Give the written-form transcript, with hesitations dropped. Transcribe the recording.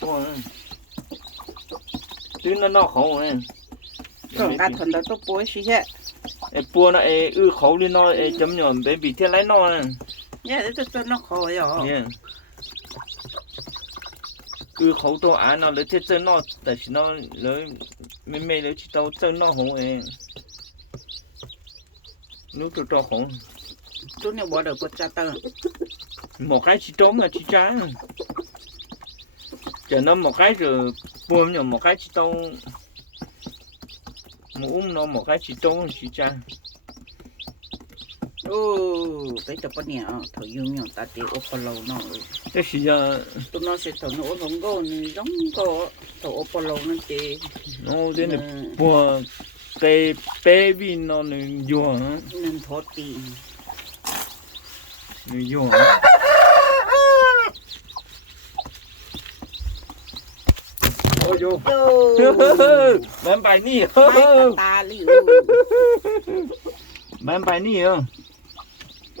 ตัวตื้นนั่นนอกเขาไง còn cả thằng đó tôi bôi xí hết ไอ้ปัวน่ะไอ้เขานี่นอไอ้จำหย่อมไปบีเท่าไรนอน่ะ nhớ để tôi nó khó rồi เนี่ยเขาตัวอ่านนอเลยเท่เจ้านอแต่สินอเลยไม่เลยที่ตัวเจ้านอของเองนู้ตัวของ tôi nếu bỏ được một cha tơ หมอไก่ชิโต้มาชิจ้าจะนอหมอไก่จะปัวมันหมอไก่ชิโต้หมูนอหมอไก่ชิโต้ชิจ้า ô tới tập bên nhà thổi dùng nhọn ta tiêu ốp lâu nó 这是呀， tôi nó sẽ thổi nó giống gỗ giống gỗ thổi ốp lâu nó chỉ 然后这那ปัวbaby นอนึงยัว nên thoát đi นึงยัวโอ้ย มันไปนี่ hai ta liu มันไปนี่เหรอ